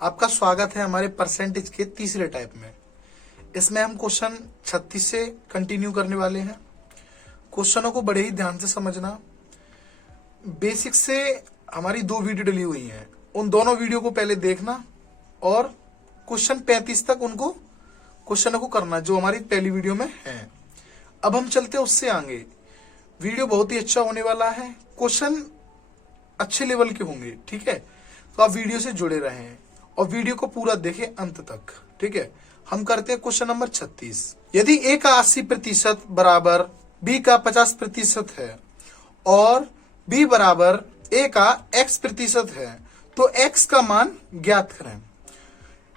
आपका स्वागत है हमारे परसेंटेज के तीसरे टाइप में। इसमें हम क्वेश्चन 36 से कंटिन्यू करने वाले हैं। क्वेश्चनों को बड़े ही ध्यान से समझना। बेसिक से हमारी 2 वीडियो डली हुई हैं, उन दोनों वीडियो को पहले देखना और क्वेश्चन 35 तक उनको क्वेश्चनों को करना जो हमारी पहली वीडियो में है। अब हम चलते हैं उससे आगे। वीडियो बहुत ही अच्छा होने वाला है, क्वेश्चन अच्छे लेवल के होंगे, ठीक है। तो आप वीडियो से जुड़े रहें और वीडियो को पूरा देखें अंत तक, ठीक है। हम करते हैं क्वेश्चन नंबर 36। यदि a का 80% बराबर b का 50% है और b बराबर a का x% है तो x का मान ज्ञात करें।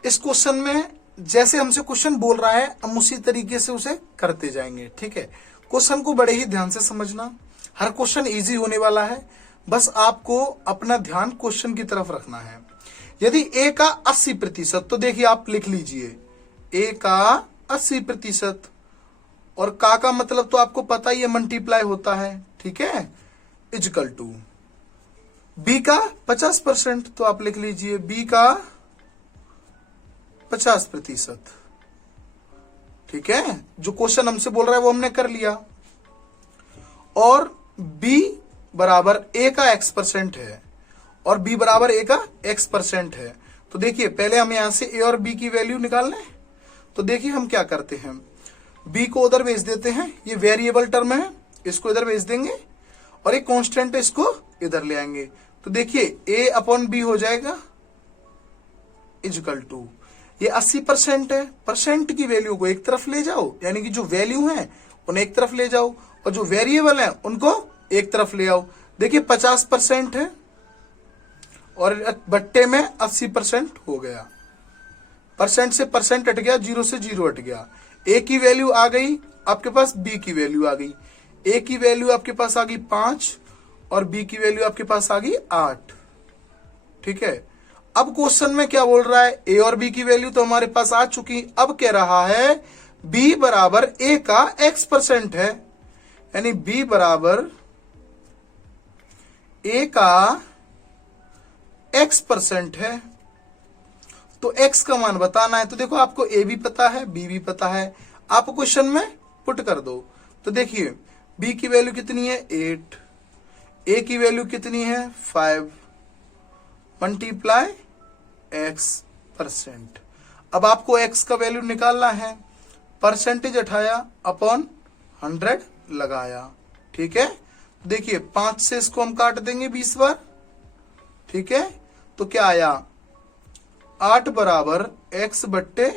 इस क्वेश्चन में जैसे हमसे क्वेश्चन बोल रहा है हम उसी तरीके से उसे करते जाएंगे, ठीक है। क्वेश्चन को बड़े ही ध्यान से समझना। हर क्वेश्चन इजी होने वाला है, बस आपको अपना ध्यान क्वेश्चन की तरफ रखना है। यदि a का 80%, तो देखिए आप लिख लीजिए a का 80% और का मतलब तो आपको पता ही है, मल्टीप्लाई होता है, ठीक है, इक्वल टू b का 50%, तो आप लिख लीजिए b का 50%, ठीक है। जो क्वेश्चन हमसे बोल रहा है वो हमने कर लिया। और b बराबर a का x% है और b बराबर a का x% है। तो देखिए पहले हम यहां से a और b की वैल्यू निकाल लें। तो देखिए हम क्या करते हैं, b को उधर भेज देते हैं, ये वेरिएबल टर्म है, इसको इधर भेज देंगे और एक कांस्टेंट है, इसको इधर ले आएंगे। तो देखिए a अपॉन b हो जाएगा इक्वल टू, ये 80% है, परसेंट की वैल्यू को एक तरफ ले जाओ, यानी कि जो वैल्यू है उन्हें एक तरफ ले जाओ और जो वेरिएबल है उनको एक तरफ ले आओ। देखिए 50% है और बट्टे में 80% हो गया। परसेंट से परसेंट हट गया, 0 से 0 हट गया। ए की वैल्यू आ गई आपके पास, बी की वैल्यू आ गई। ए की वैल्यू आपके पास आ गई 5 और बी की वैल्यू आपके पास आ गई 8, ठीक है। अब क्वेश्चन में क्या बोल रहा है, ए और बी की वैल्यू तो हमारे पास आ चुकी। अब कह रहा है बी बराबर ए का x% है, यानी बी बराबर a का x% है। तो x का मान बताना है। तो देखो आपको a भी पता है, b भी पता है, आप क्वेश्चन में पुट कर दो। तो देखिए b की वैल्यू कितनी है 8, a की वैल्यू कितनी है 5, मल्टीप्लाई x%। अब आपको x का वैल्यू निकालना है, परसेंटेज उठाया अपॉन 100 लगाया, ठीक है। देखिए 5 से इसको हम काट देंगे 20 बार, ठीक है। तो क्या आया 8 बराबर x बट्टे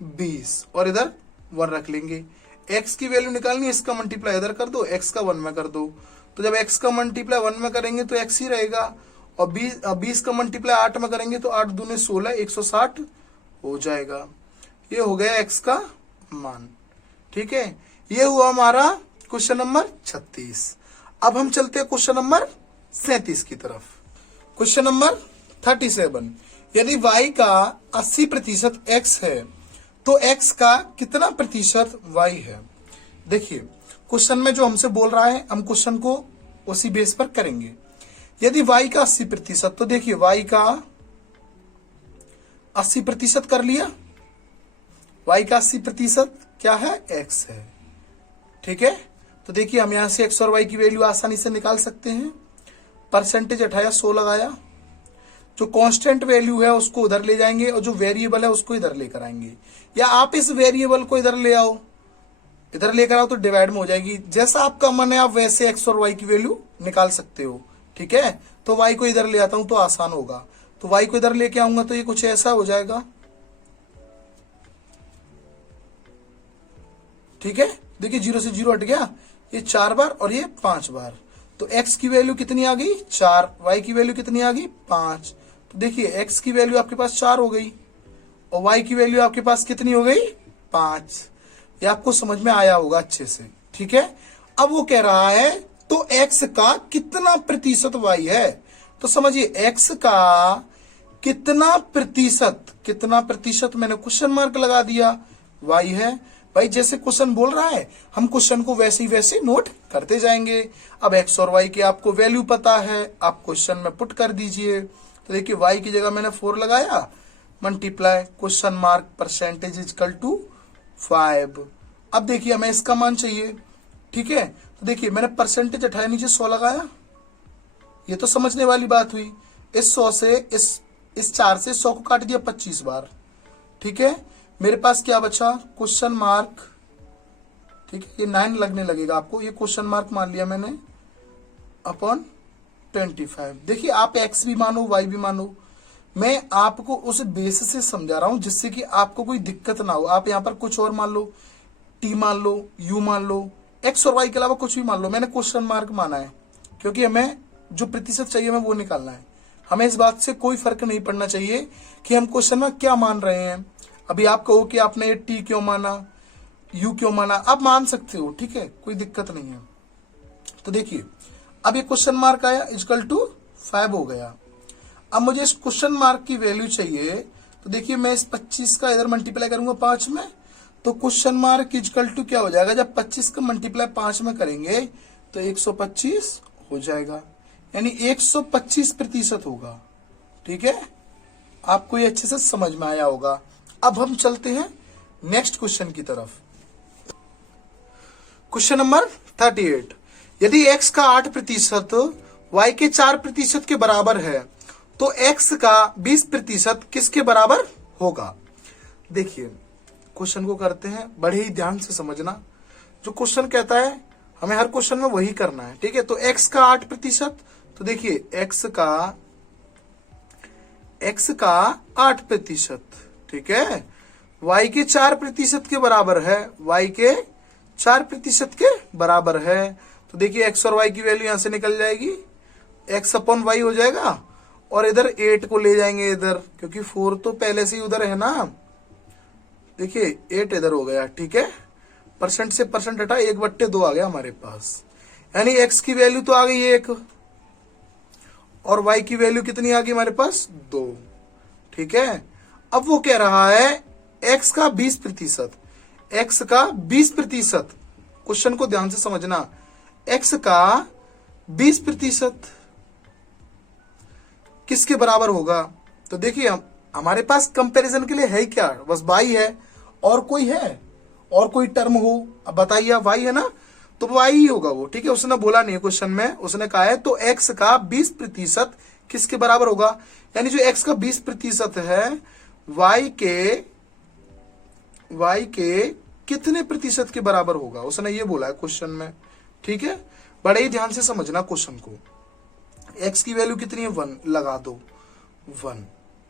20 और इधर 1 रख लेंगे। x की वैल्यू निकालनी है, इसका मल्टीप्लाई इधर कर दो, x का 1 में कर दो। तो जब x का मल्टीप्लाई 1 में करेंगे तो x ही रहेगा और 20 का मल्टीप्लाई 8 में करेंगे तो 8 दूने 16, 160 हो जाएगा। ये हो गया x का मान, ठीक है। ये हुआ हमारा क्वेश्चन नंबर 36। अब हम चलते हैं क्वेश्चन नंबर 37 की तरफ। क्वेश्चन नंबर 37, यदि y का 80% x है तो x का कितना प्रतिशत y है। देखिए क्वेश्चन में जो हमसे बोल रहा है हम क्वेश्चन को उसी बेस पर करेंगे। यदि y का 80%, तो देखिए y का 80% कर लिया, y का 80% क्या है x है, ठीक है। तो देखिए हम यहां से x और y की वैल्यू आसानी से निकाल सकते हैं। परसेंटेज हटाया 100 लगाया, जो कांस्टेंट वैल्यू है उसको उधर ले जाएंगे और जो वेरिएबल है उसको इधर लेकर आएंगे, या आप इस वेरिएबल को इधर ले आओ, इधर लेकर आओ तो डिवाइड में हो जाएगी। जैसा आपका मन है आप वैसे x और y की वैल्यू निकाल सकते हो, ठीक है। तो y को इधर ले आता हूं तो आसान होगा, तो y को इधर लेके आऊंगा तो ये कुछ ऐसा हो जाएगा, ठीक है। देखिए 0 से 0 हट गया, ये 4 बार और ये 5 बार। तो x की वैल्यू कितनी आ गई 4, y की वैल्यू कितनी आ गई 5। तो देखिए x की वैल्यू आपके पास 4 हो गई और y की वैल्यू आपके पास कितनी हो गई 5। ये आपको समझ में आया होगा अच्छे से, ठीक है। अब वो कह रहा है तो x का कितना प्रतिशत y है। तो समझिए x का कितना प्रतिशत मैंने क्वेश्चन मार्क लगा दिया, y है। भाई जैसे क्वेश्चन बोल रहा है हम क्वेश्चन को वैसे ही वैसे नोट करते जाएंगे। अब x और y की आपको वैल्यू पता है, आप क्वेश्चन में पुट कर दीजिए। तो देखिए y की जगह मैंने 4 लगाया, multiply question mark percentage equal to 5। अब देखिए हमें इसका मान चाहिए, ठीक है। तो देखिए मैंने परसेंटेज हटाया, नीचे 100 लगाया, ये तो समझने वाली बात हुई। इस 100 से इस 4 से 100 को काट दिया 25 बार, ठीक है। मेरे पास क्या बचा, क्वेश्चन मार्क, ठीक है। ये 9 लगने लगेगा आपको, ये क्वेश्चन मार्क मान लिया मैंने अपॉन 25। देखिए आप x भी मानो y भी मानो, मैं आपको उस बेस से समझा रहा हूं जिससे कि आपको कोई दिक्कत ना हो। आप यहां पर कुछ और मान लो, t मान लो, u मान लो, x और y के अलावा कुछ भी मान लो, मैंने क्वेश्चन मार्क माना है क्योंकि हमें जो प्रतिशत चाहिए हमें वो निकालना है। हमें इस बात से कोई फर्क नहीं पड़ना चाहिए कि हम क्वेश्चन में क्या मान रहे हैं। अभी आप कहो कि आपने t क्यों माना, u क्यों माना, आप मान सकते हो, ठीक है, कोई दिक्कत नहीं है। तो देखिए अब ये क्वेश्चन मार्क आया इक्वल टू 5 हो गया। अब मुझे इस क्वेश्चन मार्क की वैल्यू चाहिए, तो देखिए मैं इस 25 का इधर मल्टीप्लाई करूंगा 5 में, तो क्वेश्चन मार्क इक्वल टू क्या हो जाएगा, जब 25 का मल्टीप्लाई 5 में करेंगे तो 125 हो जाएगा, यानी 125% होगा, ठीक है। आपको ये अच्छे से समझ में आया होगा। अब हम चलते हैं नेक्स्ट क्वेश्चन की तरफ। क्वेश्चन नंबर 38, यदि x का 8% y के 4% के बराबर है तो x का 20% किसके बराबर होगा। देखिए क्वेश्चन को करते हैं, बड़े ही ध्यान से समझना। जो क्वेश्चन कहता है हमें हर क्वेश्चन में वही करना है, ठीक है। तो x का 8%, तो देखिए x का 8%, ठीक है, y के 4% के बराबर है, y के 4% के बराबर है। तो देखिए x और y की वैल्यू यहां से निकल जाएगी, x अपॉन y हो जाएगा, और इधर 8 को ले जाएंगे इधर, क्योंकि 4 तो पहले से ही उधर है ना। देखिए 8 इधर हो गया, ठीक है, परसेंट से परसेंट हटा 1/2 आ गया हमारे पास, यानी x की वैल्यू तो आ गई 1 और y की वैल्यू कितनी आ गई हमारे पास 2, ठीक है। अब वो कह रहा है x का 20%, x का 20%, क्वेश्चन को ध्यान से समझना, x का 20% किसके बराबर होगा। तो देखिए हमारे पास कंपैरिजन के लिए है क्या, बस y है, और कोई है, और कोई टर्म हो, अब बताइए, y है ना, तो y ही होगा वो, ठीक है। उसने बोला नहीं क्वेश्चन में, उसने कहा है तो x का 20% किसके बराबर होगा, यानी जो x का 20% है y के कितने प्रतिशत के बराबर होगा, उसने ये बोला है क्वेश्चन में, ठीक है। बड़े ही ध्यान से समझना क्वेश्चन को। x की वैल्यू कितनी है 1, लगा दो 1,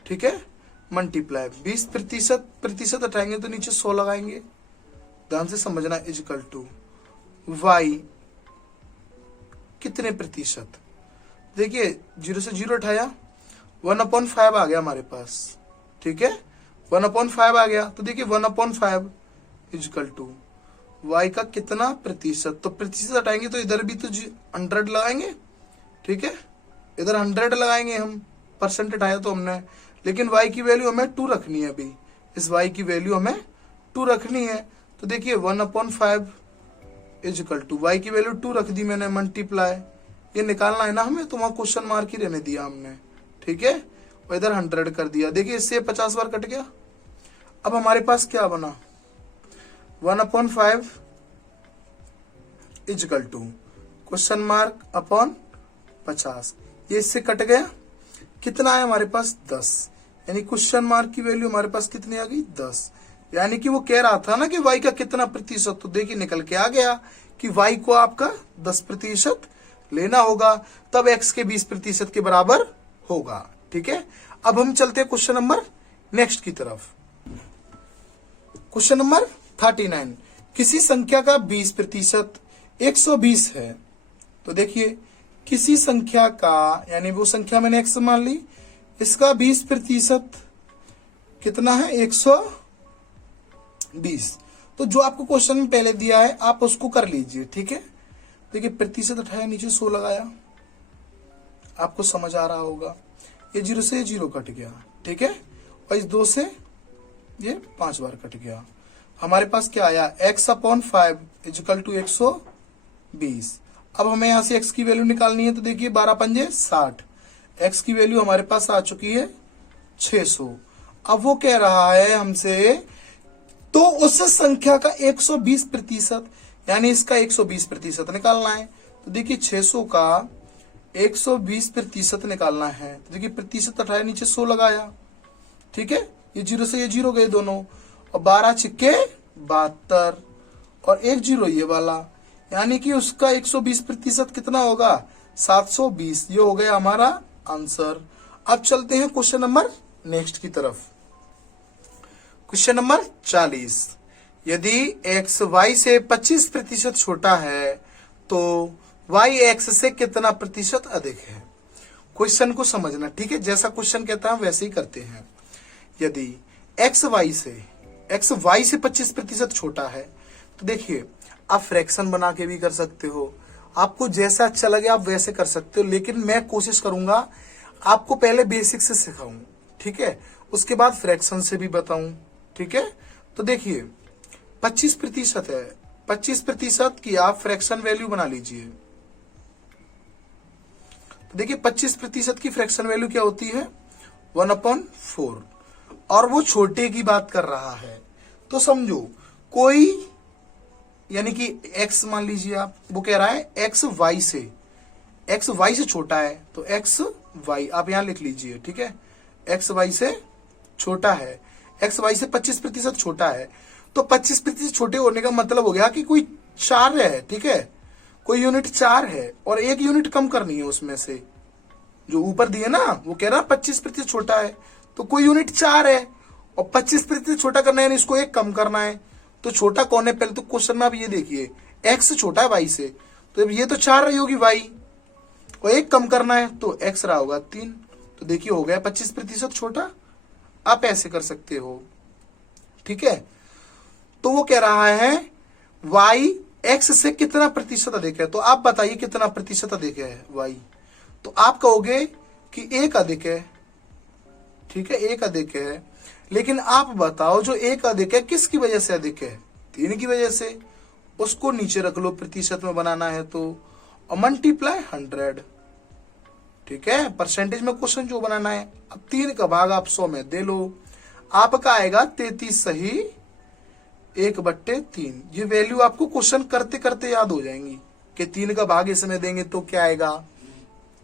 ठीक है, मल्टीप्लाई 20% हटाएंगे तो नीचे 100 लगाएंगे, ध्यान से समझना, इक्वल टू y कितने प्रतिशत। देखिए 0 से 0 हटाया, 1/5 आ गया हमारे पास, ठीक है, 1/5 आ गया। तो देखिए 1/5 इक्वल टू y का कितना प्रतिशत, तो प्रतिशत हटाएंगे तो इधर भी तो 100 लगाएंगे, ठीक है, इधर 100 लगाएंगे हम, परसेंट हटाया तो हमने, लेकिन y की वैल्यू हमें 2 रखनी है, अभी इस y की वैल्यू हमें 2 रखनी है। तो देखिए 1/5 इक्वल टू y की वैल्यू 2 रख दी मैंने, मल्टीप्लाई, ये निकालना है ना हमें, तो वहां क्वेश्चन मार्क ही रहने दिया हमने, ठीक है, और इधर 100 कर दिया। देखिए इससे 50 बार कट गया। अब हमारे पास क्या बना, 1/5 equal to question mark upon 50, ये इससे कट गया, कितना है हमारे पास 10, यानी क्वेश्चन मार्क की वैल्यू हमारे पास कितनी आ गई 10। यानी कि वो कह रहा था ना कि y का कितना प्रतिशत, तो देखिए निकल के आ गया कि y को आपका 10% लेना होगा, तब x के 20% के बराबर होगा, ठीक है। अब हम चलते हैं क्वेश्चन नंबर नेक्स्ट की तरफ। क्वेश्चन नंबर 39, किसी संख्या का 20% 120 है। तो देखिए किसी संख्या का, यानी वो संख्या मैंने x मान ली, इसका 20% कितना है 120। तो जो आपको क्वेश्चन में पहले दिया है आप उसको कर लीजिए, ठीक है। देखिए प्रतिशत हटाया, नीचे 100 लगाया, आपको समझ आ रहा होगा। ये 0 से 0 कट गया, ठीक है, और इस 2 से ये 5 बार कट गया। हमारे पास क्या आया, x/5 इक्वल टू 120। अब हमें यहां से x की वैल्यू निकालनी है, तो देखिए 12×5 = 60, x की वैल्यू हमारे पास आ चुकी है 600। अब वो कह रहा है हमसे तो उस संख्या का 120% यानी इसका 120% निकालना है। तो देखिए 600 का 120% निकालना है। तो देखिए प्रतिशत हटाया, नीचे 100 लगाया, ठीक है, ये 0 से ये 0 गए दोनों, और 12 छिक्के 72 और 1 0 ये वाला, यानी कि उसका 120% कितना होगा 720। ये हो गया हमारा आंसर। अब चलते हैं क्वेश्चन नंबर नेक्स्ट की तरफ। क्वेश्चन नंबर 40, यदि x y से 25% छोटा है तो y x से कितना प्रतिशत अधिक है। क्वेश्चन को समझना, ठीक है, जैसा क्वेश्चन कहता है वैसे ही करते हैं। यदि x y से 25% छोटा है तो देखिए आप फ्रैक्शन बना के भी कर सकते हो, आपको जैसा अच्छा लगे आप वैसे कर सकते हो, लेकिन मैं कोशिश करूंगा आपको पहले बेसिक से सिखाऊं, ठीक है, उसके बाद फ्रैक्शन से भी बताऊं, ठीक है। तो देखिए 25% है, 25% की आप फ्रैक्शन वैल्यू बना लीजिए। तो देखिए 25% की फ्रैक्शन वैल्यू क्या होती है 1/4, और वो छोटे की बात कर रहा है। तो समझो कोई, यानी कि x मान लीजिए आप, वो कह रहा है x y से छोटा है, तो x y आप यहां लिख लीजिए, ठीक है, x y से छोटा है, x y से 25% छोटा है। तो 25% छोटे होने का मतलब हो गया कि कोई 4 है, ठीक है, कोई यूनिट 4 है और 1 यूनिट कम करनी है उसमें से, जो ऊपर दिए ना, वो कह रहा 25% छोटा है तो कोई यूनिट 4 है और 25% छोटा करना है, यानी इसको 1 कम करना है। तो छोटा कौन है पहले तो क्वेश्चन में आप ये देखिए, x छोटा है y से, तो ये तो 4 रही होगी y, और 1 कम करना है तो x रहा होगा 3। तो देखिए हो गया 25% छोटा। आप ऐसे कर सकते हो, ठीक है। तो वो कह रहा है y x से कितना प्रतिशत अधिक है, तो आप बताइए कितना प्रतिशत अधिक है y। तो आप कहोगे कि 1 अधिक है, ठीक है, 1 अधिक है, लेकिन आप बताओ जो 1 अधिक है किसकी वजह से अधिक है, 3 की वजह से। उसको नीचे रख लो प्रतिशत में बनाना है तो, और मल्टीप्लाई 100, ठीक है, परसेंटेज में क्वेश्चन जो बनाना है। अब 3 का भाग आप 100 में दे लो, आपका आएगा 33 सही 1/3। ये वैल्यू आपको क्वेश्चन करते करते याद हो जाएंगी कि 3 का भाग इसमें देंगे तो क्या आएगा,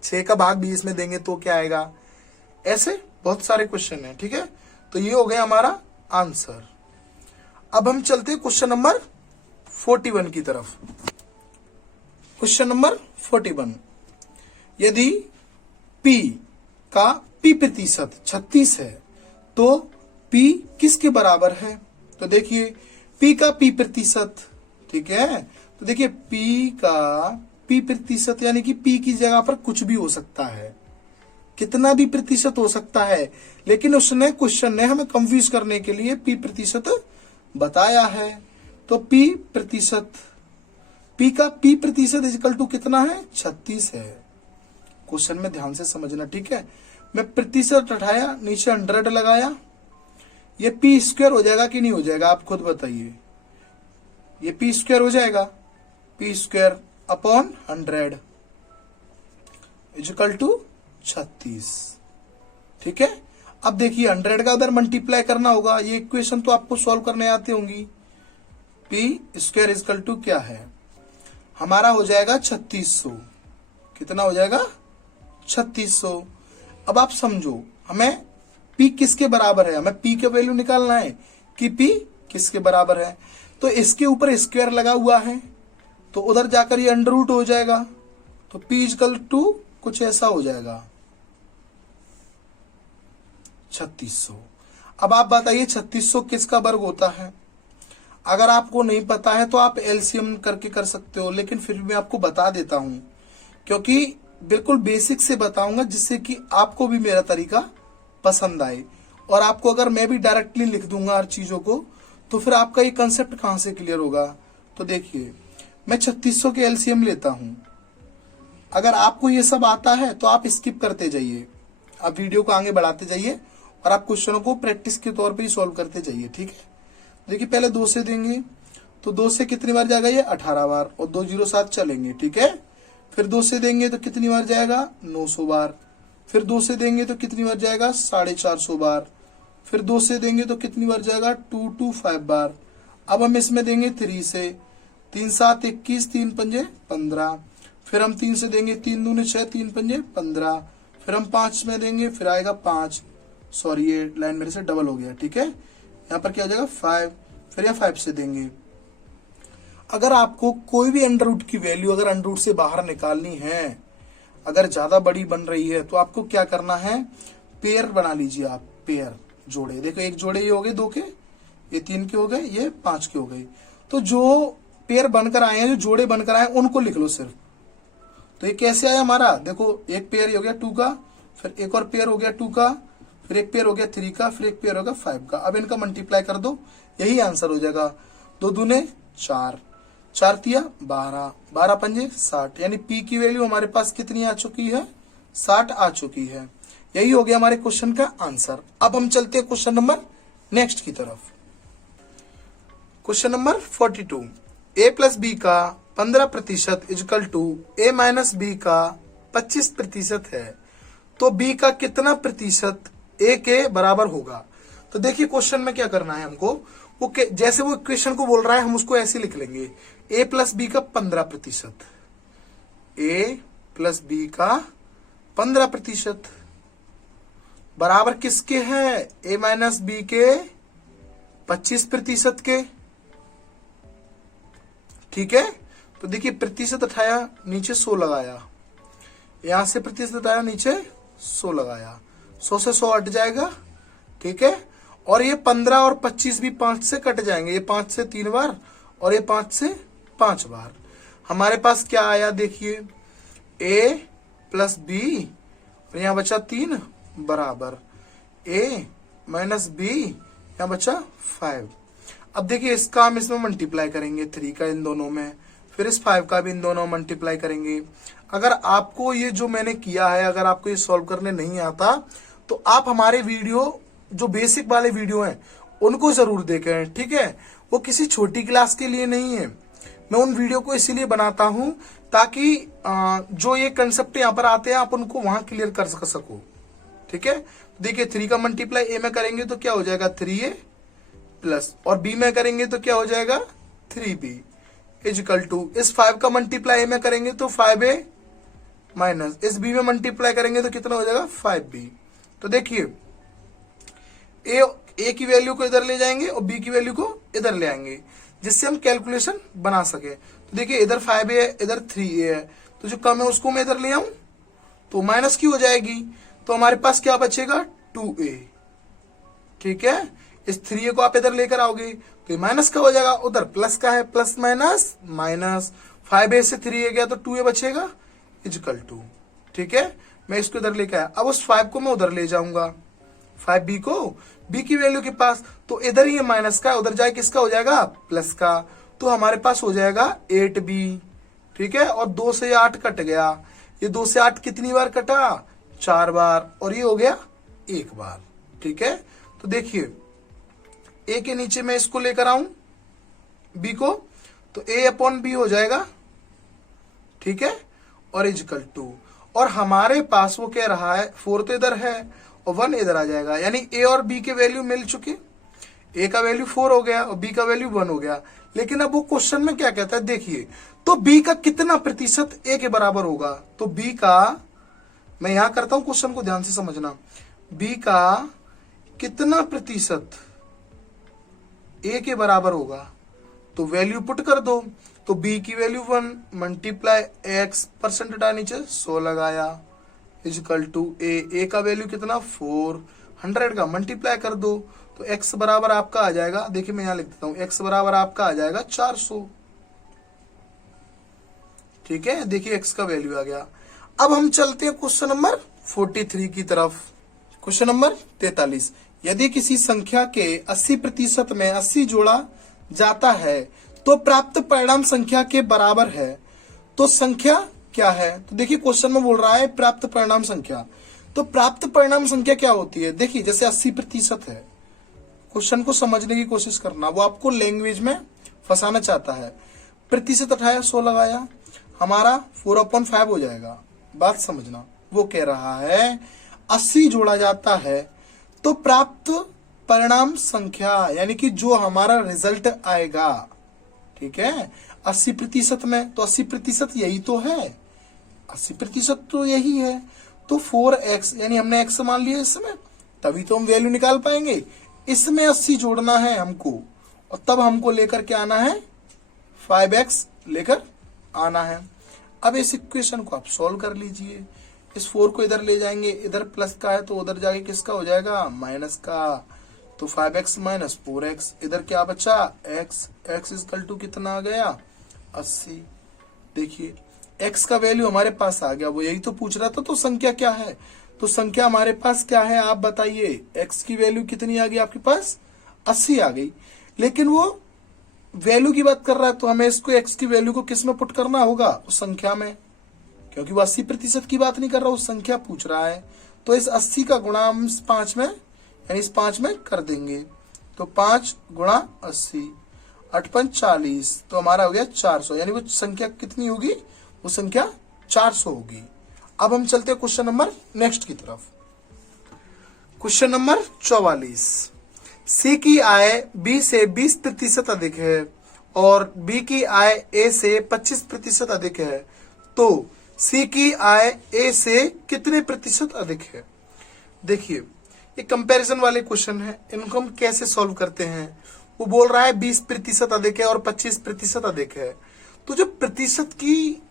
6 का भाग भी इसमें देंगे तो क्या आएगा। ऐसे बहुत सारे क्वेश्चन हैं, ठीक है। तो ये हो गया हमारा आंसर। अब हम चलते हैं क्वेश्चन नंबर 41 की तरफ। क्वेश्चन नंबर 41, यदि p का p प्रतिशत 36 है तो p किसके बराबर है। तो देखिए p का p प्रतिशत, ठीक है, तो देखिए p का p प्रतिशत यानी कि p की जगह पर कुछ भी हो सकता है, कितना भी प्रतिशत हो सकता है, लेकिन उसने क्वेश्चन ने हमें कंफ्यूज करने के लिए p प्रतिशत बताया है। तो p प्रतिशत, p का p प्रतिशत इक्वल टू कितना है 36 है। क्वेश्चन में ध्यान से समझना, ठीक है। मैं प्रतिशत उठाया, नीचे 100 लगाया, ये p स्क्वायर हो जाएगा कि नहीं हो जाएगा, आप खुद बताइए। ये p स्क्वायर हो जाएगा, p square upon 100 equal to 36, ठीक है। अब देखिए 100 का अगर मल्टीप्लाई करना होगा, ये इक्वेशन तो आपको सॉल्व करने आती होंगी। p स्क्वायर इक्वल टू क्या है हमारा, हो जाएगा 3600। कितना हो जाएगा 3600। अब आप समझो हमें p किसके बराबर है, हमें p का वैल्यू निकालना है कि p किसके बराबर है। तो इसके ऊपर स्क्वायर लगा हुआ है तो उधर जाकर ये अंडर रूट हो जाएगा, तो p इक्वल टू कुछ ऐसा हो जाएगा 3600। अब आप बताइए 3600 किसका वर्ग होता है। अगर आपको नहीं पता है तो आप एलसीएम करके कर सकते हो, लेकिन फिर भी मैं आपको बता देता हूं क्योंकि बिल्कुल बेसिक से बताऊंगा जिससे कि आपको भी मेरा तरीका पसंद आए। और आपको अगर मैं भी डायरेक्टली लिख दूंगा हर चीजों को तो फिर आपका ये कंसेप्ट कहां से क्लियर होगा। तो देखिए मैं 3600 के एलसीएम लेता हूं, अगर आपको ये सब आता है तो आप स्किप करते जाइए, आप वीडियो को आगे बढ़ाते जाइए और आप क्वेश्चनों को प्रैक्टिस के तौर पे ही सॉल्व करते जाइए, ठीक है। देखिए पहले 2 से देंगे तो 2 से कितनी बार जाएगा ये 18 बार, और 2 0 7 चलेंगे, ठीक है। फिर 2 से देंगे तो कितनी बार जाएगा 900 बार, फिर 2 से देंगे तो कितनी बार जाएगा 450 बार, फिर 2 से देंगे तो कितनी बार जाएगा 225 बार। अब हम इसमें देंगे 3 से, 3 7 21, 3 पंजे 15, फिर हम 3 से देंगे 3 दूने 6, 3 पंजे 15, फिर हम 5 में देंगे, फिर आएगा 5, सॉरी ये लाइन मेरे से डबल हो गया, ठीक है, यहाँ पर क्या हो जाएगा 5, फिर यहाँ 5 से देंगे। अगर आपको कोई भी अंडर रूट की वैल्यू अगर अंडर रूट से बाहर निकालनी है, अगर ज्यादा बड़ी बन रही है, तो आपको क्या करना है, पेयर बना लीजिए आप, पेयर जोड़े। देखो एक जोड़े ये हो गए 2 के, ये 3 के हो गए, ये 5 के हो गए। तो जो पेयर बनकर आए हैं, जो जोड़े बनकर आए हैं, उनको लिख लो सिर्फ। तो ये कैसे आया हमारा, देखो एक पेयर हो गया 2 का, फिर एक और पेयर हो गया 2 का, फिर एक पेयर हो गया 3 का, फिर एक पेयर हो गया 5 का। अब इनका मल्टीप्लाई कर दो, यही आंसर हो जाएगा। 2 दूने 4, 4 तिया 12, 12 पंजे 60, यानी पी की वैल्यू हमारे पास कितनी आ चुकी है, 60 आ चुकी है। यही हो गया हमारे क्वेश्चन का आंसर। अब हम चलते हैं क्वेश्चन नंबर नेक्स्ट की तरफ। Question number 42, a plus B का 15% equal to a minus B का 25% है, तो b का कितना प्रतिशत a के बराबर होगा। तो देखिए क्वेश्चन में क्या करना है हमको, वो जैसे वो इक्वेशन को बोल रहा है हम उसको ऐसे लिख लेंगे, a प्लस बी का 15%, a प्लस बी का 15% बराबर किसके है, a माइनस बी के 25% के, ठीक है। तो देखिए प्रतिशत उठाया, नीचे 100 लगाया, यहां से प्रतिशत उठाया, नीचे 100 लगाया, 100 से 100 हट जाएगा, ठीक है। और ये 15 और 25 भी 5 से कट जाएंगे, ये 5 से 3 बार और ये 5 से 5 बार। हमारे पास क्या आया देखिए, a प्लस बी और यहां बचा 3 बराबर a माइनस बी, यहां बचा 5। अब देखिए इसका हम इसमें मल्टीप्लाई करेंगे, 3 का इन दोनों में, फिर इस 5 का भी इन दोनों में मल्टीप्लाई करेंगे। अगर आपको ये जो मैंने किया है, अगर आपको ये सॉल्व करने नहीं आता, तो आप हमारे वीडियो जो बेसिक वाले वीडियो हैं उनको जरूर देखें, ठीक है। वो किसी छोटी क्लास के लिए नहीं है, मैं उन वीडियो को इसीलिए बनाता हूं ताकि जो ये कंसेप्ट यहाँ पर आते हैं आप उनको वहां क्लियर कर सको, ठीक है। देखिए 3 का मल्टीप्लाई ए में करेंगे तो क्या हो जाएगा 3a प्लस, और बी में करेंगे तो क्या हो जाएगा 3b इजकल टू, इस 5 का मल्टीप्लाई ए में करेंगे तो 5a माइनस, इस b में मल्टीप्लाई करेंगे तो कितना हो जाएगा 5b। तो देखिए ए की वैल्यू को इधर ले जाएंगे और बी की वैल्यू को इधर ले आएंगे, जिससे हम कैलकुलेशन बना सके। तो देखिए इधर 5a है, इधर 3a है, तो जो कम है उसको मैं इधर ले आऊं तो माइनस की हो जाएगी, तो हमारे पास क्या बचेगा 2a, ठीक है। इस 3a को आप इधर लेकर आओगे तो ये माइनस का हो जाएगा, उधर प्लस का है, प्लस माइनस माइनस, 5a से 3a गया तो 2a बचेगा इजकल टू, ठीक है। मैं इसको इधर लेकर आया, अब उस 5 को मैं उधर ले जाऊंगा, 5b को b की वैल्यू के पास, तो इधर ही माइनस का, उधर जाए किसका हो जाएगा प्लस का, तो हमारे पास हो जाएगा 8b, ठीक है। और 2 से 8 कट गया, ये 2 से 8 कितनी बार कटा 4 बार, और ये हो गया 1 बार, ठीक है। तो देखिए a के नीचे मैं इसको लेकर आऊं b को, तो a अपॉन b हो जाएगा, ठीक है, और इजकल टू, और हमारे पास वो कह रहा है 4 तो इधर है और 1 इधर आ जाएगा, यानी a और b के वैल्यू मिल चुके, a का वैल्यू 4 हो गया और b का वैल्यू 1 हो गया। लेकिन अब वो क्वेश्चन में क्या कहता है देखिए, तो b का कितना प्रतिशत a के बराबर होगा, तो b का, मैं यहां करता हूं क्वेश्चन को ध्यान से समझना, b का कितना प्रतिशत a के बराबर होगा, तो वैल्यू पुट कर दो, तो b की वैल्यू 1 मल्टीप्लाई x परसेंट हटा नीचे 100 लगाया इजकल टू a का वैल्यू कितना 4, 100 का मल्टीप्लाई कर दो, तो x बराबर आपका आ जाएगा, देखिए मैं यहां लिख देता हूं, x बराबर आपका आ जाएगा 400, ठीक है। देखिए x का वैल्यू आ गया। अब हम चलते हैं क्वेश्चन नंबर 43 की तरफ। क्वेश्चन नंबर 43, यदि किसी संख्या के 80% में 80 जोड़ा जाता है तो प्राप्त परिणाम संख्या के बराबर है, तो संख्या क्या है। तो देखिए क्वेश्चन में बोल रहा है प्राप्त परिणाम संख्या, तो प्राप्त परिणाम संख्या क्या होती है, देखिए जैसे 80% है, क्वेश्चन को समझने की कोशिश करना, वो आपको लैंग्वेज में फंसाना चाहता है। प्रतिशत उठाया 100 लगाया, हमारा 4/5 हो जाएगा, बात समझना। वो कह रहा है 80 जोड़ा जाता है तो प्राप्त परिणाम संख्या यानी कि जो हमारा रिजल्ट आएगा, ठीक है, 80% में, तो 80% यही तो है, 80% तो यही है। तो 4x यानी हमने x मान लिया इसमें, तभी तो हम वैल्यू निकाल पाएंगे। इसमें 80 जोड़ना है हमको और तब हमको लेकर के आना है 5x लेकर आना है। अब इस इक्वेशन को आप सॉल्व कर लीजिए। इस 4 को इधर ले जाएंगे, इधर प्लस का है तो उधर जाके किसका हो जाएगा, माइनस का। तो 5x माइनस 4x, इधर क्या बचा, x इक्वल टू कितना आ गया, 80। देखिए x का वैल्यू हमारे पास आ गया, वो यही तो पूछ रहा था। तो संख्या क्या है, तो संख्या हमारे पास क्या है आप बताइए। x की वैल्यू कितनी आ गई आपके पास, 80 आ गई। लेकिन वो वैल्यू की बात कर रहा है तो हमें इसको x की वैल्यू को किस में पुट करना होगा, उस संख्या में, क्योंकि वो 80% की बात नहीं कर रहा, उस संख्या पूछ रहा है। तो इस 80 का गुणा हम इस 5 में यानी इस 5 में कर देंगे। तो 5 गुणा 80, 8 पंच 40, तो हमारा हो गया 400। यानी वो संख्या कितनी होगी, वो संख्या 400 होगी। अब हम चलते हैं क्वेश्चन नंबर नेक्स्ट की तरफ। क्वेश्चन नंबर 44, सी की आय बी से 20% अधिक है और बी की आय ए से 25% अधिक है, तो सी की आय ए से कितने प्रतिशत अधिक है। देखिए ये कंपैरिजन वाले क्वेश्चन है, इनको हम कैसे सॉल्व करते हैं। वो बोल रहा है 20% अधिक है और 25% अधिक है, तो जो प्रतिशत की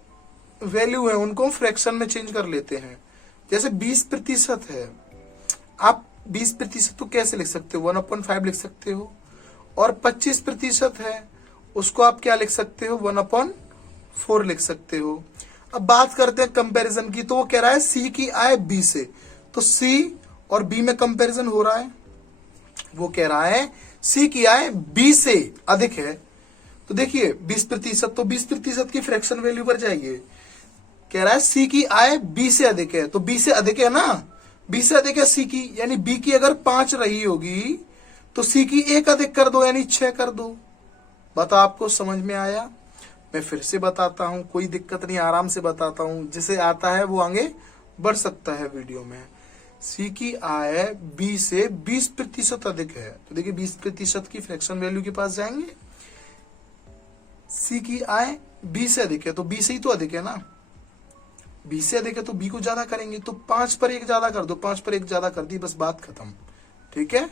वैल्यू है उनको हम फ्रैक्शन में चेंज कर लेते हैं। जैसे 20% है, आप 20% को कैसे लिख सकते हो, 1/5 लिख सकते हो। और 25% है, उसको आप क्या लिख सकते हो, 1/4 लिख सकते हो। अब बात करते हैं कंपैरिजन की, तो वो कह रहा है सी की आय बी से, तो सी और बी में कंपैरिजन हो रहा है। वो कह रहा है सी की आय बी से अधिक है, तो देखिए 20%, तो 20% की फ्रैक्शन वैल्यू पर जाइए। कह रहा है सी की आय बी से अधिक है, तो बी से अधिक है ना, बी से अधिक है सी की, यानी बी की अगर 5 रही होगी तो सी की 1 अधिक कर दो यानी 6 कर दो। बताओ आपको समझ में आया। मैं फिर से बताता हूं, कोई दिक्कत नहीं, आराम से बताता हूं, जिसे आता है वो आगे बढ़ सकता है वीडियो में। सी की आय बी से 20% अधिक है, तो देखिए 20% की फ्रैक्शन वैल्यू के पास जाएंगे। सी की आय बी से अधिक है, तो बी से ही तो अधिक है ना, बी से अधिक है तो बी को ज्यादा करेंगे, तो 5 पर 1 ज्यादा कर दो, 5 पर 1 ज्यादा कर दी, बस बात खत्म। ठीक है,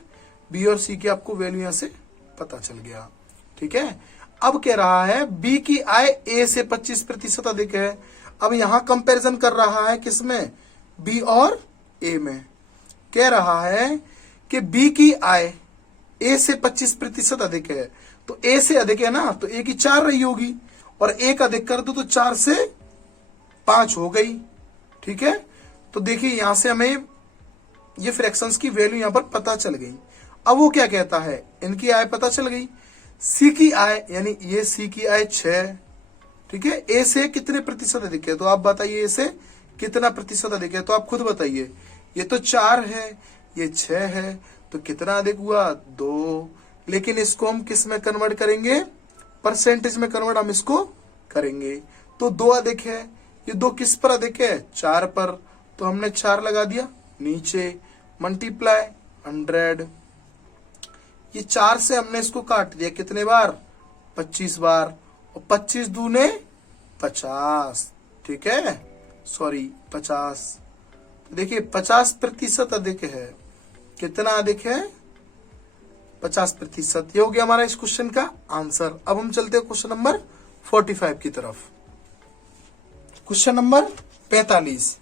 बी और सी की आपको वैल्यू यहां से पता चल गया। ठीक है, अब कह रहा है बी की आय ए से 25% अधिक है। अब यहां कंपैरिजन कर रहा है किसमें, बी और ए में। कह रहा है कि बी की आय ए से 25% अधिक है, तो ए से अधिक है ना, तो ए की 4 रही होगी और 1 अधिक कर दो तो 4 से 5 हो गई। ठीक है, तो देखिए यहां से हमें ये फ्रैक्शंस की वैल्यू यहां पर पता चल गई। अब वो क्या कहता है, इनकी आय पता चल गई, सी की आय यानी ये सी की आय 6, ठीक है, ए से कितने प्रतिशत अधिक है, तो आप बताइए ए से कितना प्रतिशत अधिक है, तो आप खुद बताइए। ये तो 4 है, ये 6 है, तो कितना अधिक हुआ, 2। लेकिन इसको हम किस में कन्वर्ट करेंगे, परसेंटेज में कन्वर्ट हम इसको करेंगे। तो 2 अधिक है, ये 2 किस पर अधिक है, 4 पर, तो हमने 4 लगा दिया नीचे, मल्टीप्लाई 100। ये 4 से हमने इसको काट दिया कितने बार, 25 बार, और 25 दूने 50, ठीक है, सॉरी 50। तो देखिए 50% अधिक है, कितना अधिक है, 50%। ये हो गया हमारा इस क्वेश्चन का आंसर। अब हम चलते हैं क्वेश्चन नंबर 45 की तरफ। क्वेश्चन नंबर 45,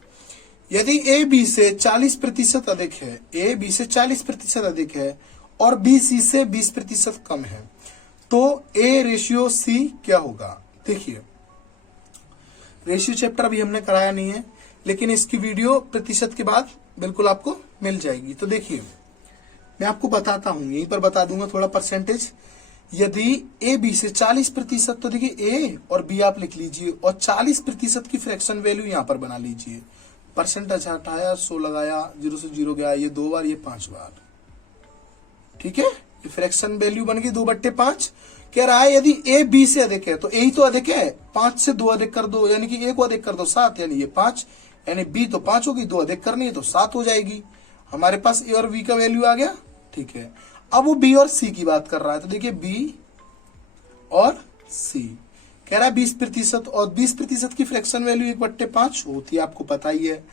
यदि ए बी से 40% अधिक है, ए बी से 40% अधिक है और बी सी से 20% कम है, तो ए रेशियो सी क्या होगा। देखिए रेशियो चैप्टर अभी हमने कराया नहीं है, लेकिन इसकी वीडियो प्रतिशत के बाद बिल्कुल आपको मिल जाएगी। तो देखिए मैं आपको बताता हूं, यहीं पर बता दूंगा थोड़ा परसेंटेज। यदि ए बी से 40%, तो देखिए ए और बी आप लिख लीजिए और 40% की फ्रैक्शन वैल्यू यहां पर बना लीजिए। परसेंटेज हटाया, 100 लगाया, 0 से 0 गया, ये 2 बार, ये 5 बार। ठीक है, ये फ्रैक्शन वैल्यू बन गई 2/5। कह रहा है यदि ए बी से अधिक है, तो ए ही तो अधिक है, 5 से 2 अधिक कर दो, यानी कि ए को अधिक कर दो 7, यानी ये 5, यानी बी तो 5 होगी, 2 अधिक करनी है तो 7 हो जाएगी। हमारे पास ए और बी का वैल्यू आ गया, ठीक है। अब वो बी और सी की बात कर रहा है, तो देखिए बी और सी कह रहा है 20%, और 20% की फ्रैक्शन वैल्यू 1/5 होती है, आपको पता ही है।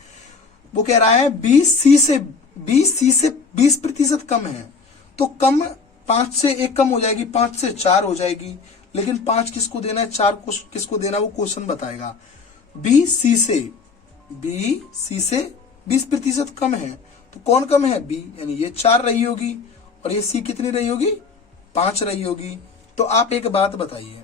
वो कह रहा है बी सी से 20% कम है, तो कम 5 से 1 कम हो जाएगी, 5 से 4 हो जाएगी। लेकिन 5 किसको देना है, 4 किसको देना है, वो क्वेश्चन बताएगा। बी सी से 20% कम है, तो कौन कम है, बी, यानी ये 4 रही होगी, और ये सी कितनी रही होगी, 5 रही होगी। तो आप एक बात बताइए,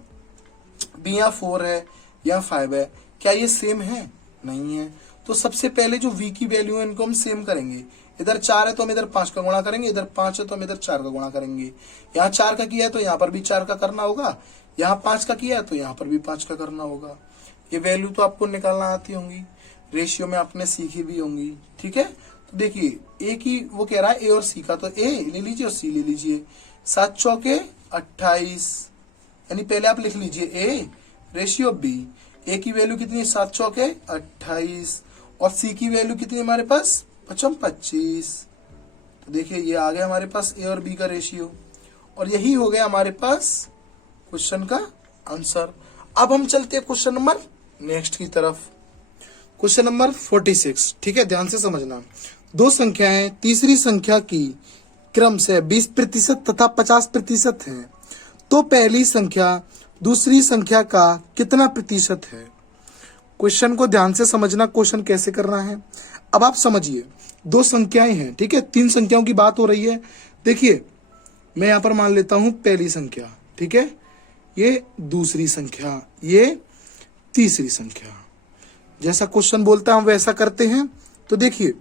बी या 4 है या 5 है, क्या ये सेम है, नहीं है। तो सबसे पहले जो v की वैल्यू है इनको हम सेम करेंगे। इधर 4 है तो हम इधर 5 का गुणा करेंगे, इधर 5 है तो हम इधर 4 का गुणा करेंगे। यहाँ 4 का किया है तो यहाँ पर भी 4 का करना होगा, यहाँ 5 का किया है तो यहाँ पर भी 5 का करना होगा। ये वैल्यू तो आपको निकालना आती होंगी, रेशियो में आपने सीखी भी होंगी, ठीक है। तो देखिए ए की, वो कह रहा है ए और सी का, तो ए ले लीजिए और सी ले लीजिए। 7 चौके 28, यानी पहले आप लिख लीजिए ए रेशियो बी। ए की वैल्यू कितनी है, 7 चौके 28, और सी की वैल्यू कितनी हमारे पास 25। तो देखिए ये आ गया हमारे पास ए और बी का रेशियो, और यही हो गया हमारे पास क्वेश्चन का आंसर। अब हम चलते हैं क्वेश्चन नंबर नेक्स्ट की तरफ, क्वेश्चन नंबर 46, ठीक है, ध्यान से समझना। दो संख्याएं तीसरी संख्या की क्रम से 20% तथा 50% है, तो पहली संख्या दूसरी संख्या का कितना प्रतिशत है। क्वेश्चन को ध्यान से समझना, क्वेश्चन कैसे करना है। अब आप समझिए, दो संख्याएं हैं, ठीक है, 3 संख्याओं की बात हो रही है। देखिए मैं यहां पर मान लेता हूं पहली संख्या, ठीक है, ये दूसरी संख्या, ये तीसरी संख्या। जैसा क्वेश्चन बोलता है हम वैसा करते हैं। तो देखिए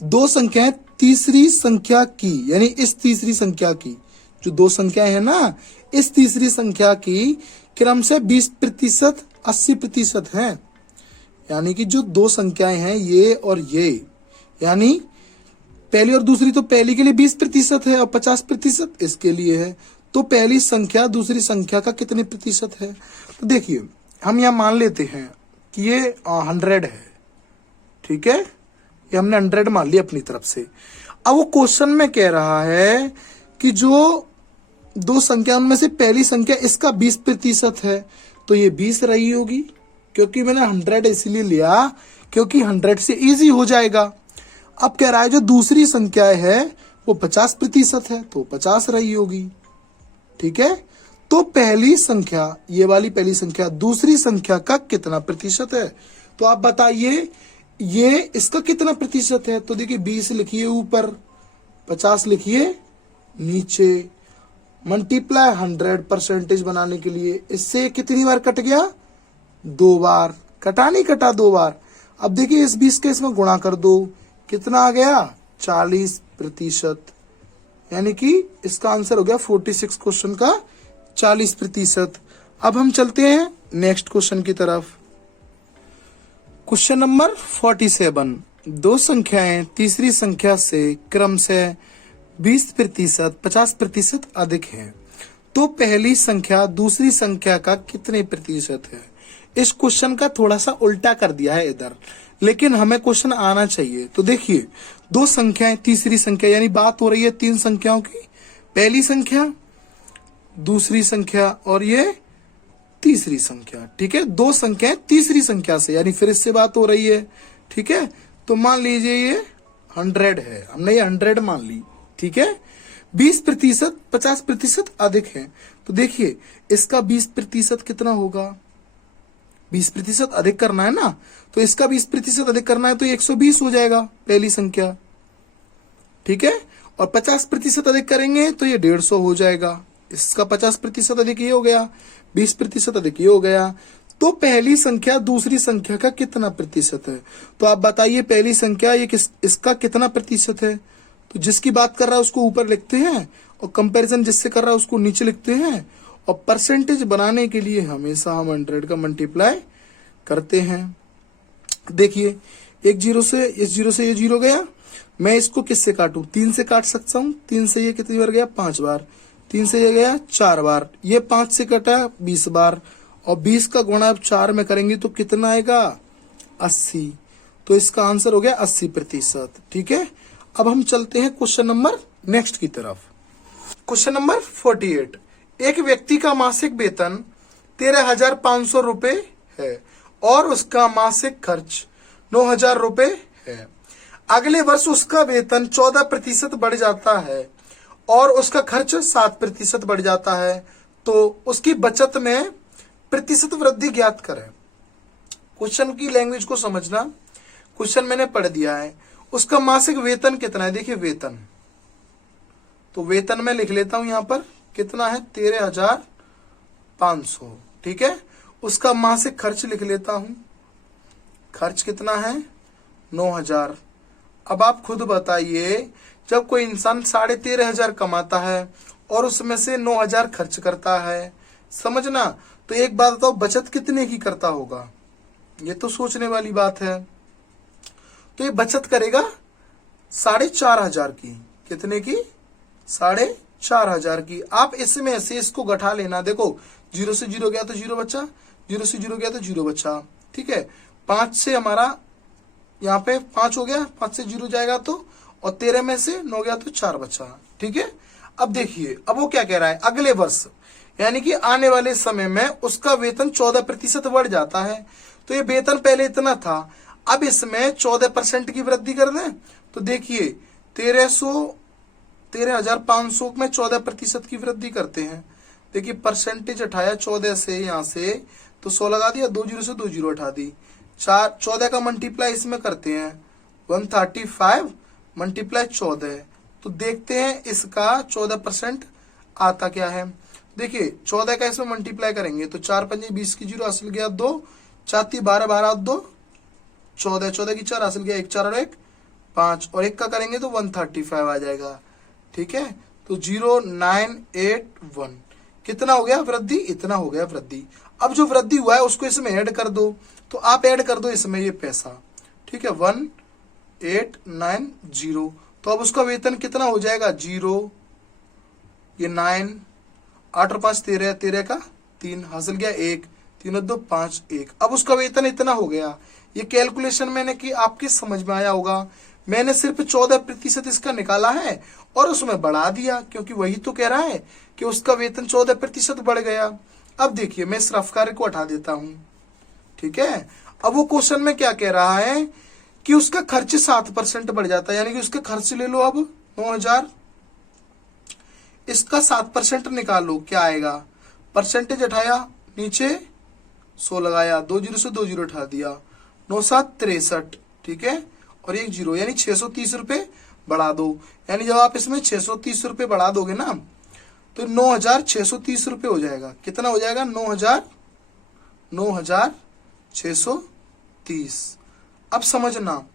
दो संख्याएं तीसरी संख्या की, यानी इस तीसरी संख्या की, जो दो संख्याएं हैं ना, इस तीसरी संख्या की क्रम से 20% 80% है। यानी कि जो दो संख्याएं हैं ये और ये, यानी पहली और दूसरी, तो पहली के लिए 20% है और 50% इसके लिए है। तो पहली संख्या दूसरी संख्या का कितने प्रतिशत है। तो देखिए हम यहां मान लेते हैं कि ये 100 है, ठीक है, ये हमने 100 मान लिया अपनी तरफ से। अब वो क्वेश्चन में कह रहा है कि जो दो संख्या उनमें से पहली संख्या इसका 20% है, तो ये 20 रही होगी, क्योंकि मैंने 100 इसलिए लिया क्योंकि 100 से इजी हो जाएगा। अब कह रहा है जो दूसरी संख्या है वो 50% है, तो 50 रही होगी, ठीक है। तो पहली संख्या, ये वाली पहली संख्या दूसरी संख्या का कितना प्रतिशत है। तो आप बताइए ये इसका कितना प्रतिशत है। तो देखिए 20 लिखिए ऊपर, 50 लिखिए नीचे, मल्टीप्लाई 100% बनाने के लिए इससे कितनी बार कट गया, 2 बार, कटा नहीं कटा 2 बार। अब देखिए इस 20 के इसमें गुणा कर दो, कितना आ गया 40%, यानी कि इसका आंसर हो गया 46 क्वेश्चन का 40%। अब हम चलते हैं नेक्स्ट क्वेश्चन की तरफ, क्वेश्चन नंबर 47। दो संख्याएं तीसरी संख्या से क्रम से 20% 50% अधिक है, तो पहली संख्या दूसरी संख्या का कितने प्रतिशत है। इस क्वेश्चन का थोड़ा सा उल्टा कर दिया है इधर, लेकिन हमें क्वेश्चन आना चाहिए। तो देखिए दो संख्याएं तीसरी संख्या, यानी बात हो रही है 3 संख्याओं की, पहली संख्या दूसरी संख्या और ये तीसरी संख्या, ठीक है। दो संख्याएं तीसरी संख्या से, यानी फिर इससे बात हो रही है, ठीक है। तो मान लीजिए ये 100 है, हमने ये 100 मान ली, ठीक है। 20% 50% अधिक है, तो देखिए इसका 20% कितना होगा, 20% अधिक करना है ना, तो इसका 20% अधिक करना है तो 120 हो जाएगा पहली संख्या, ठीक है। और 50% अधिक करेंगे तो ये 150 हो जाएगा। इसका 50% अधिक ये हो गया, 20% अधिक ये हो गया। तो पहली संख्या दूसरी संख्या का कितना प्रतिशत है। तो आप बताइए पहली संख्या ये इसका कितना प्रतिशत है। तो जिसकी बात कर रहा है उसको ऊपर लिखते हैं और कंपैरिजन जिससे कर रहा है उसको नीचे लिखते हैं, और परसेंटेज बनाने के लिए हमेशा हम 100 का मल्टीप्लाई करते हैं। देखिए एक जीरो से इस जीरो से ये जीरो गया, मैं इसको किससे काटूं, 3 से काट सकता हूं। 3 से ये कितनी बार गया, 5 बार। 3 से ये गया 4 बार, ये 5 से कटा 20 बार, और 20 का गुणा अब 4 में करेंगे तो कितना आएगा 80। तो इसका आंसर हो गया 80%। ठीक है, अब हम चलते हैं क्वेश्चन नंबर नेक्स्ट की तरफ। Question number 48। एक व्यक्ति का मासिक वेतन 13,500 रुपए है और उसका मासिक खर्च 9,000 रुपए है। अगले वर्ष उसका वेतन 14% बढ़ जाता है और उसका खर्च 7% बढ़ जाता है, तो उसकी बचत में प्रतिशत वृद्धि ज्ञात करें। क्वेश्चन की लैंग्वेज को समझना। क्वेश्चन मैंने पढ़ दिया है। उसका मासिक वेतन कितना है, देखिए वेतन, तो वेतन में लिख लेता हूं यहां पर कितना है 13,500। ठीक है, उसका मासिक खर्च लिख लेता हूं, खर्च कितना है 9,000। अब आप खुद बताइए, जब कोई इंसान 13,500 कमाता है और उसमें से 9,000 खर्च करता है, समझना, तो एक बात बताओ बचत कितने की करता होगा, ये तो सोचने वाली बात है। तो ये बचत करेगा 4,500 की। कितने की, 4,500 की। आप इसमें से इसको घटा लेना, देखो 0 से 0 गया तो 0 बचा, 0 से 0 गया तो 0 बचा। ठीक है, 5 से हमारा यहाँ पे 5 हो गया, 5 से 0 जाएगा तो, और 13 में से 9 गया तो 4 बचा। ठीक है, अब देखिए, अब वो क्या कह रहा है, अगले वर्ष यानी कि आने वाले समय में उसका वेतन 14% बढ़ जाता है। तो ये वेतन पहले इतना था, अब इसमें 14% की वृद्धि कर दें, तो देखिए 13,500 में 14% की वृद्धि करते हैं। देखिए परसेंटेज उठाया 14 से, यहां से तो 100 लगा दिया, 2 0 से 2 0 उठा दी, 14 का मल्टीप्लाई इसमें करते हैं, 135 मल्टीप्लाई 14, तो देखते हैं इसका 14% आता क्या है। देखिए 14 का इसमें मल्टीप्लाई करेंगे तो 4 5 20 की 0 हासिल गया 2, 4 3 12 12 2 14, 14 की 4 हासिल गया 1 4 और 1 5, और 1 का करेंगे तो 135 आ जाएगा। ठीक है, तो 0981 कितना हो गया वृद्धि, इतना हो गया वृद्धि। अब जो वृद्धि हुआ है उसको इसमें ऐड कर दो, तो आप ऐड कर दो इसमें ये पैसा। ठीक है, 1890, तो अब उसका वेतन कितना हो जाएगा 0, ये 9, 8 और 5 13, 13 का 3 हासिल गया 1, 3 और 2 5 1। अब उसका वेतन इतना हो गया। ये कैलकुलेशन मैंने की, आपके समझ में आया होगा। मैंने सिर्फ 14% इसका निकाला है और उसमें बढ़ा दिया, क्योंकि वही तो कह रहा है कि उसका वेतन 14% बढ़ गया। अब देखिए मैं इस रफ कार्य को हटा देता हूं। ठीक है, अब वो क्वेश्चन में क्या कह रहा है कि उसका खर्च 7% बढ़ जाता है, यानी कि उसके खर्च ले लो अब 9,000, इसका 7% निकालो, क्या आएगा, परसेंटेज उठाया नीचे 100 लगाया, 2 0 से 2 0 उठा दिया, 9 7 63। ठीक है, और 1 0, यानी 630 रुपए बढ़ा दो। यानी जब आप इसमें 630 रुपए बढ़ा दोगे ना, तो 9,630 रुपए हो जाएगा। कितना हो जाएगा 9,630। अब समझना,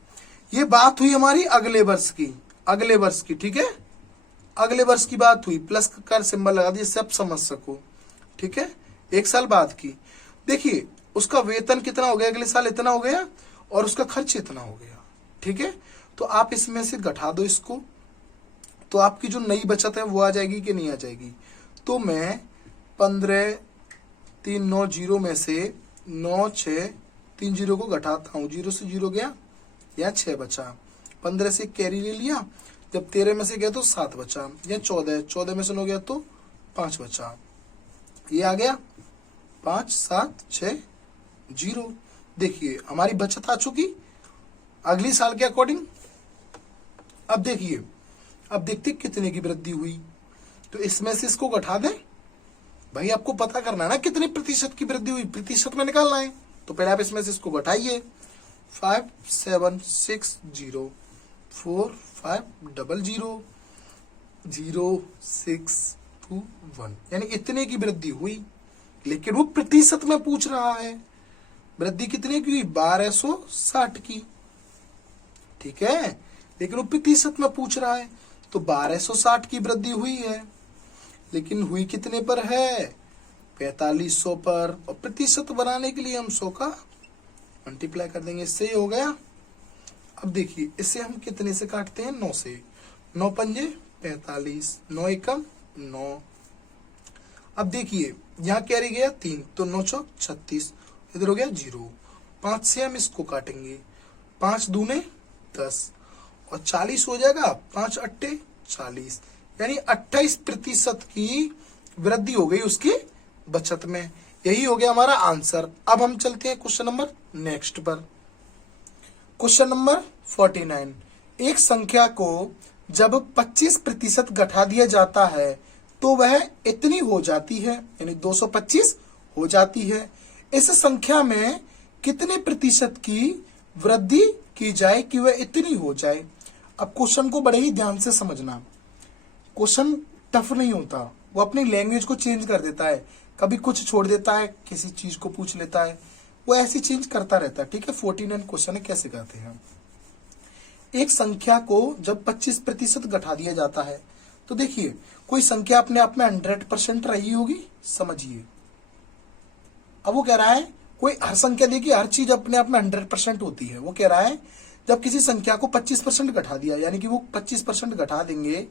ये बात हुई हमारी अगले वर्ष की, अगले वर्ष की। ठीक है, अगले वर्ष की बात हुई, प्लस का सिंबल लगा दिया, सब समझ सको। ठीक है, 1 साल बाद की। देखिए उसका वेतन कितना हो गया अगले साल, इतना हो गया, और उसका खर्च इतना हो गया। ठीक है, तो आप इसमें से घटा दो इसको, तो आपकी जो नई बचत है वो आ जाएगी कि नहीं आ जाएगी। तो मैं 15,390 में से 9,630 को घटाता हूं, 0 से 0 गया, या 6 बचा, 15 से कैरी ले लिया, जब 13 में से गया तो 7 बचा, या 14 में से 9 गया तो 5 बचा, ये आ गया 5 7 6 0। देखिए हमारी बचत आ चुकी अगली साल के अकॉर्डिंग। अब देखिए, अब देखते कितने की वृद्धि हुई, तो इसमें से इसको घटा दें। भाई आपको पता करना है ना कितने प्रतिशत की वृद्धि हुई, प्रतिशत में निकालना है, तो पहले आप इसमें से इसको घटाइए। 5760 4500 0621, यानी इतने की वृद्धि हुई, लेकिन वो प्रतिशत में पूछ रहा है। वृद्धि कितने की हुई 1260 की। ठीक है, लेकिन वो प्रतिशत में पूछ रहा है, तो 1260 की वृद्धि हुई है, लेकिन हुई कितने पर है 4500 पर, और प्रतिशत बनाने के लिए हम 100 का मल्टीप्लाई कर देंगे, इससे हो गया। अब देखिए इससे हम कितने से काटते हैं 9 से, 9 पंजे 45, 9 एकम 9। अब देखिए यहाँ कैरी गया 3, तो 9 चौक 36, इधर हो गया 0, 5 से हम इसको काटेंगे, 5 दूने 10 और 40 हो जाएगा, 5 अट्टे 40, यानी 28% की वृद्धि हो गई उसकी बचत में। यही हो गया हमारा आंसर। अब हम चलते हैं क्वेश्चन नंबर नेक्स्ट पर। क्वेश्चन नंबर 49, एक संख्या को जब 25% घटा दिया जाता है तो वह इतनी हो जाती है, यानी 225 हो जाती है। इस संख्या में कितने प्रतिशत की वृद्धि की जाए कि वह इतनी हो जाए। अब क्वेश्चन को बड़े ही ध्यान से समझना। क्वेश्चन टफ नहीं होता, वो अपनी लैंग्वेज को चेंज कर देता है, कभी कुछ छोड़ देता है, किसी चीज को पूछ लेता है, वो ऐसी चेंज करता रहता है। ठीक है, 49 क्वेश्चन है, कैसे करते हैं। एक संख्या को जब 25% घटा दिया जाता है तो देखिए कोई संख्या अपने आप में 100% रही होगी, समझिए। अब वो कह रहा है कोई हर संख्या, देखिए हर चीज अपने आप में 100% होती है। वो कह रहा है जब किसी संख्या को 25% घटा दिया, यानी कि वो 25% घटा देंगे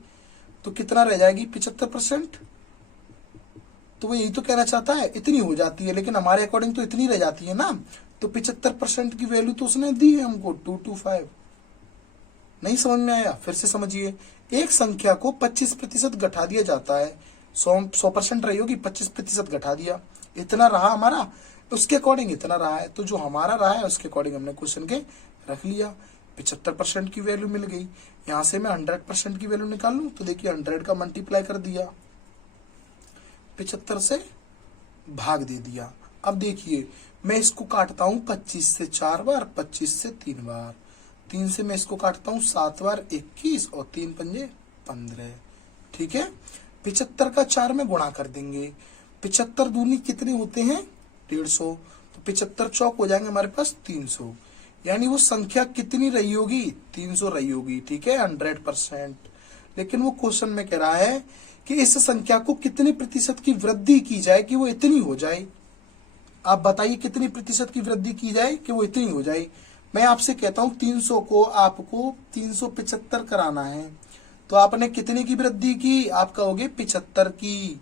तो कितना रह जाएगी, 75%। तो वो यही तो कहना चाहता है, इतनी हो जाती है, लेकिन हमारे अकॉर्डिंग तो इतनी रह जाती है ना। तो 75% की वैल्यू तो उसने दी है हमको 225। नहीं समझ में आया, फिर से समझिए। एक संख्या को 25% घटा दिया जाता है, 100% रही होगी, 25% घटा दिया, इतना रहा हमारा, उसके अकॉर्डिंग इतना रहा है। तो जो हमारा रहा है उसके अकॉर्डिंग हमने क्वेश्चन के रख लिया। 75% की वैल्यू मिल गई। यहां से मैं 100% की वैल्यू निकाल लूं तो देखिए 100 का मल्टीप्लाई कर दिया, 75 से भाग दे दिया। अब देखिए मैं इसको काटता हूं 25 से 4 बार, 25 से 3 बार, 3 से मैं इसको काटता हूं 7 बार, 21 और 3 पंजे 15। ठीक है, 75 का 4 में गुणा कर देंगे। 75 दूनी कितने होते हैं, 150। तो 75 चौक हो जाएंगे हमारे पास 300, यानी वो संख्या कितनी रही होगी, 300 रही होगी। ठीक है, 100%। लेकिन वो क्वेश्चन में कह रहा है कि इस संख्या को कितने प्रतिशत की वृद्धि की जाए कि वो इतनी हो जाए। आप बताइए कितनी प्रतिशत की वृद्धि की जाए कि वो इतनी हो जाए। मैं आपसे कहता हूं 300 को आपको 375 कराना है, तो आपने कितनी की वृद्धि की, आप कहोगे 75 की,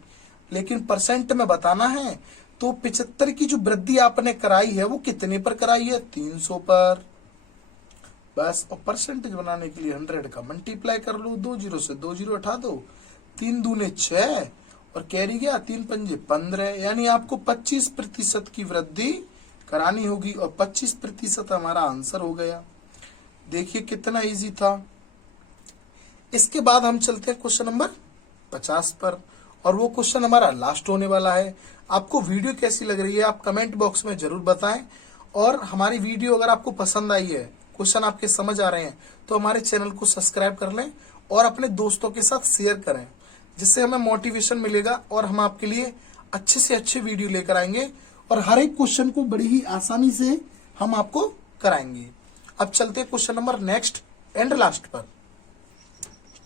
लेकिन परसेंट में बताना है। तो 75 की जो वृद्धि आपने कराई है वो कितने पर कराई है, 300 पर। बस, और परसेंटेज बनाने के लिए 100 का मल्टीप्लाई कर लो, 2 जीरो से 2 जीरो हटा दो, 3 दूने 6 और कैरी गया, 3 पंजे 15, यानी आपको 25% की वृद्धि करानी होगी और 25% हमारा आंसर हो गया। देखिए कितना इजी था। इसके बाद हम चलते हैं क्वेश्चन नंबर 50 पर, और वो क्वेश्चन हमारा लास्ट होने वाला है। आपको वीडियो कैसी लग रही है आप कमेंट बॉक्स में जरूर बताएं, और हमारी वीडियो अगर आपको पसंद आई है, क्वेश्चन आपके समझ आ रहे हैं, तो हमारे चैनल को सब्सक्राइब कर लें और अपने दोस्तों के साथ शेयर करें, जिससे हमें मोटिवेशन मिलेगा और हम आपके लिए अच्छे से अच्छे वीडियो लेकर आएंगे और हर एक क्वेश्चन को बड़ी ही आसानी से हम आपको कराएंगे। अब चलते हैं question number next and last पर।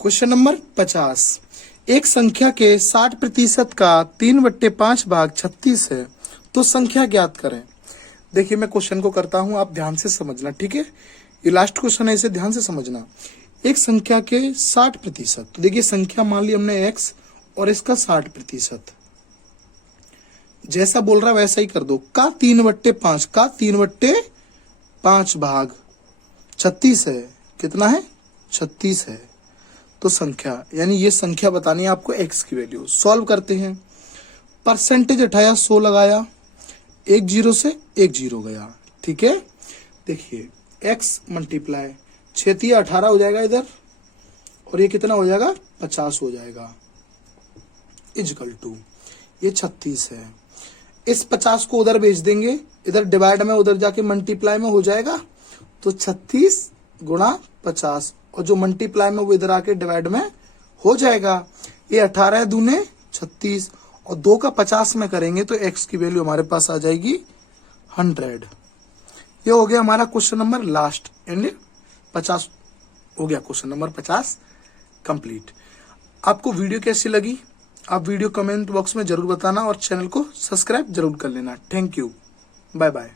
क्वेश्चन नंबर 50, एक संख्या के 60% का 3/5 भाग 36 है, तो संख्या ज्ञात करें। देखिए मैं क्वेश्चन को करता हूं, आप ध्यान से समझना। ठीक है, ये लास्ट क्वेश्चन है, इसे ध्यान से समझना। एक संख्या के 60%, तो देखिए संख्या मान ली हमने x और इसका 60%, जैसा बोल रहा वैसा ही कर दो। का 3/5 का 3/5 भाग 36 है, कितना है, 36 है। तो संख्या, यानी ये संख्या बतानी है आपको x की वैल्यू। सॉल्व करते हैं, परसेंटेज हटाया, 100 लगाया, 1 जीरो से 1 जीरो गया। ठीक है, देखिए x मल्टीप्लाई 6 18 हो जाएगा इधर, और ये कितना हो जाएगा, 50 हो जाएगा, इजकल टू ये 36 है। इस 50 को उधर भेज देंगे, इधर डिवाइड में, उधर जाके मल्टीप्लाई में हो जाएगा। तो 36 गुणा 50, और जो मल्टीप्लाई में वो इधर आके डिवाइड में हो जाएगा। ये 18 दूने 36 और 2 का 50 में करेंगे तो x की वैल्यू हमारे पास आ जाएगी 100। ये हो गया हमारा क्वेश्चन नंबर लास्ट एंड 50 हो गया, क्वेश्चन नंबर 50 कंप्लीट। आपको वीडियो कैसी लगी आप वीडियो कमेंट बॉक्स में जरूर बताना और चैनल को सब्सक्राइब जरूर कर लेना। Thank you, bye bye.